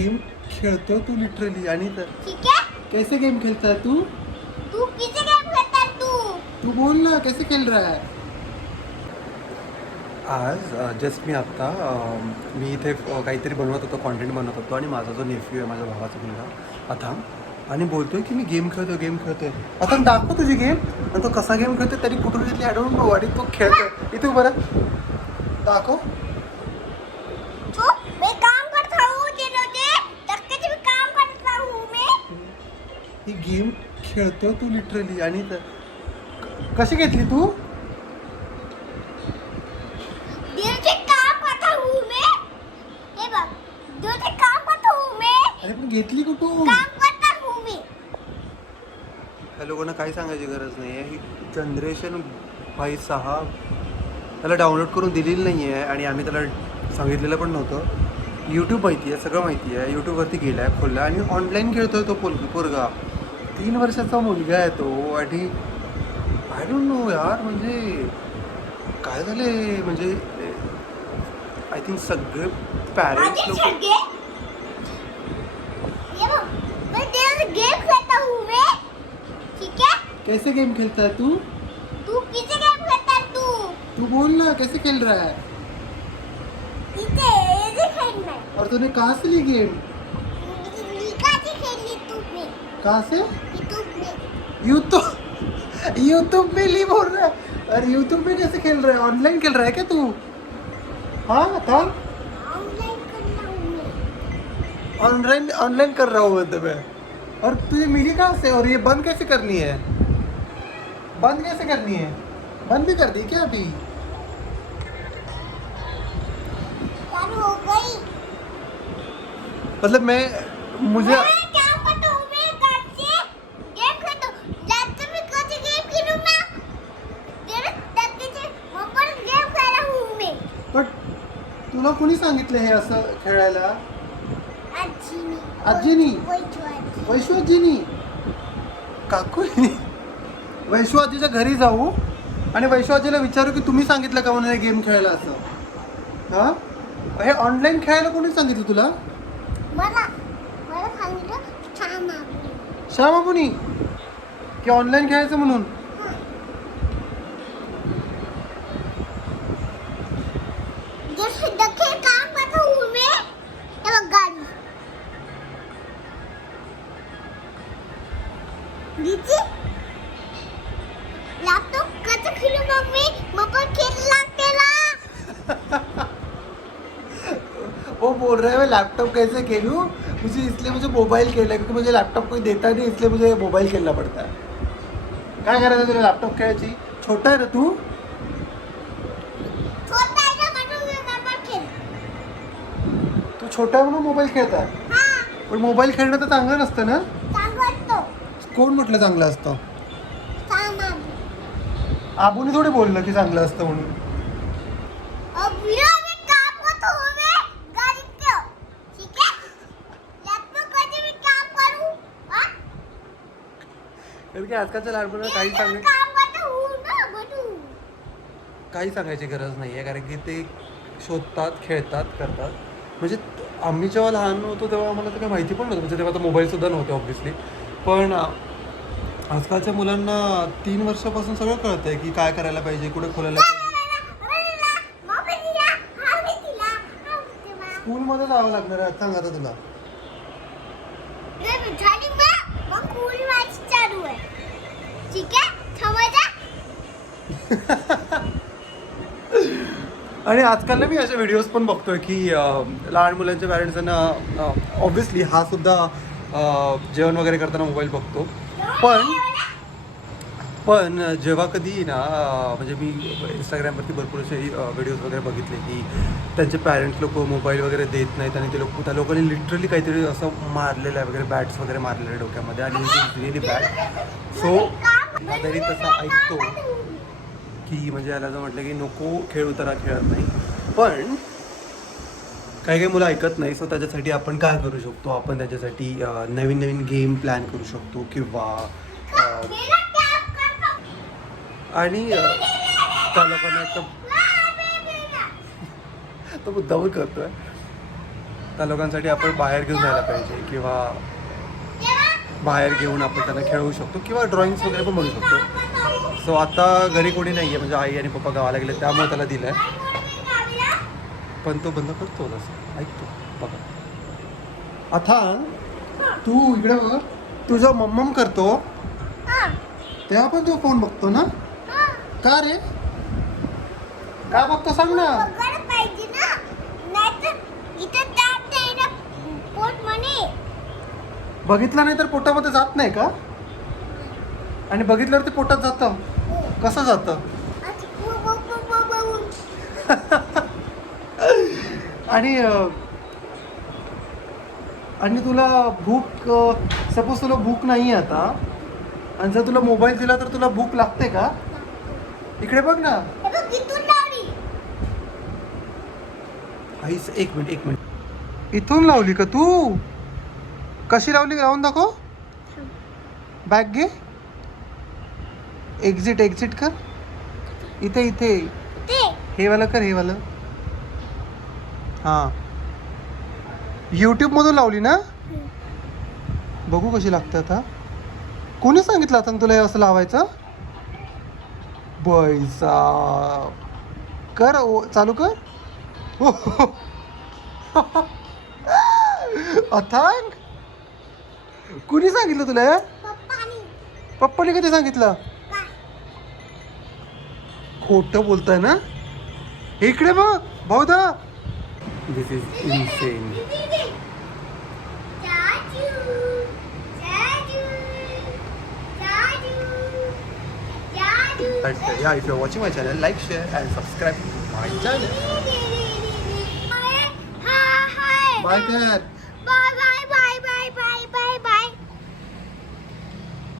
Game खेळतो तू literally आणि ठीक है कैसे गेम खेलता है तू तू किसे गेम खेलता है तू बोल ना कैसे खेल रहा है. आज जस्ट मी आत्ता मी इथे काहीतरी बनवत होतो, कॉन्टेंट बनवत होतो आणि माझा जो नेफ्यू आहे, माझ्या भावाचा मुलगा अथांग, आणि बोलतोय की मी गेम खेळतोय. अथांग दाखव तुझी गेम. आणि तो कसा गेम खेळतोय, तरी कुठून घेतली आय डोंट नो, आणि तो खेळतोय. इथे उभं राहा, दाखव. तो मैं काम करता हूँ धक्के से भी काम करता हूँ मैं. ही गेम खेळतो तू लिटरली आणि कशी घेतली तू. दिल से काम करता हूँ मैं. हे बघ दिल से काम करता हूँ मैं. अरे पण घेतली कुठून. काम करता हूँ मैं. ह्या लोकांना काही सांगायची गरज नाही आहे. ही जनरेशन 6 त्याला डाउनलोड करून दिलेली नाही आहे आणि आम्ही त्याला सांगितलेलं पण नव्हतं. यूट्यूब माहिती आहे, सगळं माहिती आहे. यूट्यूबवरती गेला आहे, खोलला आणि ऑनलाईन खेळतोय तो पोरगा. 3 वर्षाचा मुलगा आहे तो. आणि आय डोंट नो यार, म्हणजे काय झाले, म्हणजे आय थिंक सगळे पॅरेंट्स आगे लोक. चल के ये बघ मैं दिल से गेम खेलता हूँ मैं. ठीक है कैसे गेम खेलता है तू तू किसे गेम खेलता है तू बोल ना कैसे खेल रहा है. इथे इथे खेळणार. और तूने कहाँ से ली गेम. लिकाची खेळली तू कहाँ से. यूट्यूब यूट्यूब में ली बोल रहा है. अरे यूट्यूब में कैसे खेल रहा है, ऑनलाइन खेल रहा है क्या तू. हाँ था ऑनलाइन करना हूँ मैं. ऑनलाइन कर रहा हूँ मतलब मैं. और तुझे मिली कहाँ से, और ये बंद कैसे करनी है. बंद भी कर दी क्या अभी. चालू हो गई. मतलब मुझे मैं क्या करता हूँ मैं घर से गेम खेलता हूँ. जाते मैं कैसे गेम खेलूँ ना. तेरे धक्के से मोबाईल गेम खेळला हूँ मैं. बट तुला कोणी सांगितलं हे असं खेळायला. आजीनी वैशू आजीनी काकूनी. वैशू आजीच्या घरी जाऊ आणि वैशू आजीला विचारू की तुम्ही सांगितलं का म्हणून हे गेम खेळायला असं. हां हे ऑनलाईन खेळायला कोणी सांगितलं तुला. मला सांगितलं छान श्याम बाबूनी की ऑनलाईन खेळायचं म्हणून. जैसे धक्के काम करता हूँ मैं. हे बघ गाडी दीदी लॅपटॉप कसं खेळू मम्मी. मोबाईल खेळला केला. वो बोल रहा है मैं लैपटॉप कैसे खेलूँ, मुझे मोबाइल खेलना है क्योंकि मुझे लैपटॉप कोई देता नहीं, इसलिए मुझे मोबाइल खेलना पड़ता है. काय करायचं तुला लॅपटॉप खेळायची. छोटा आहे ना तू. छोटा आहे ना म्हणून मी मोबाईल खेळ. तू छोटा आहे म्हणून मोबाईल खेळता. हां पण मोबाईल खेळणं तर चांगलं नसतं ना. चांगलं असतो. कोण म्हटलं चांगलं असतं. सामान आबूने थोडी बोललं की चांगलं असतं म्हणून. अब मैं काम करता हूँ मैं गाड़ी पे. ठीक है लैपटॉप कैसे भी काम करूँ. हाँ कारण की आजकालच्या लहानपणाला काही काम करता हूँ ना बटू. काही सांगायची गरज नाही आहे, कारण की ते शोधतात, खेळतात, करतात. म्हणजे आम्ही जेव्हा लहान होतो तेव्हा आम्हाला तर काही माहिती पण नव्हतं, म्हणजे तेव्हा तर मोबाईलसुद्धा नव्हते ऑब्व्हियसली. पण आजकालच्या मुलांना 3 वर्षापासून सगळं कळतं आहे की काय करायला पाहिजे, कुठे खोलायला पाहिजे. स्कूलमध्ये जावं लागणार आहे सांग आता तुला. चालू आहे. ठीक आहे समजा. आणि आजकाल ना मी असे व्हिडिओज पण बघतोय की लहान मुलांच्या पॅरेंट्सांना ऑब्व्हियसली हा सुद्धा जेवण वगैरे करताना मोबाईल बघतो. पण जेव्हा कधी ना म्हणजे मी इंस्टाग्रामवरती भरपूर असे व्हिडिओज वगैरे बघितले की त्यांचे पॅरेंट्स लोक मोबाईल वगैरे देत नाहीत आणि त्या लोकांनी लिटरली काहीतरी असं मारलेलं आहे वगैरे, बॅट्स वगैरे मारलेले डोक्यामध्ये आणि it is really bad. So तरी तसं ऐकतो की म्हणजे याला जर म्हटलं की नको खेळू तर खेळत नाही. पण काही मुलं ऐकत नाही. सो त्याच्यासाठी आपण काय करू शकतो, आपण त्याच्यासाठी नवीन गेम प्लॅन करू शकतो किंवा आणि त्या लोकांना तो मुद्दामून करतोय. त्या लोकांसाठी आपण बाहेर घेऊन जायला पाहिजे किंवा बाहेर घेऊन आपण त्यांना खेळवू शकतो किंवा ड्रॉइंग्स वगैरे पण बनवू शकतो. सो आता घरी कोणी नाही आहे म्हणजे आई आणि पप्पा गावाला गेले त्यामुळे त्याला दिलं आहे. पण तो बंद करतो तसं ऐकतो बघा. आता तू इकडे बघ तुझं मम्मम करतो तेव्हा पण तू फोन बघतो ना का रे का बघतो सांग ना. पाहिजे ना नाहीतर इथं जात नाही ना पोट म्हणे. बघितलं नाही तर पोटामध्ये जात नाही का आणि बघितल्यावर ते पोटात जातं कसं जातं आणि तुला भूक सपोज तुला भूक नाही आहे आता आणि जर तुला मोबाईल दिला तर तुला भूक लागते का. इकडे बघ ना आईस एक मिनिट इथून लावली का तू कशी लावली लावून दाखव. बॅग घे एक्झिट कर इथे हे वाला कर हे वाला. हां यूट्यूब मधून लावली ना बघू कशी लागते आता. कोणी सांगितलं आता तुला हे असं लावायचं. बैसा कर चालू कर. अथांग कुणी सांगितलं तुला. पप्पानी कधी सांगितलं. खोटं बोलताय ना. इकडे बघ भाऊदा. This is insane. Yeah, if you're watching my channel, like, share and subscribe to my channel. Bye, Dad. Bye bye.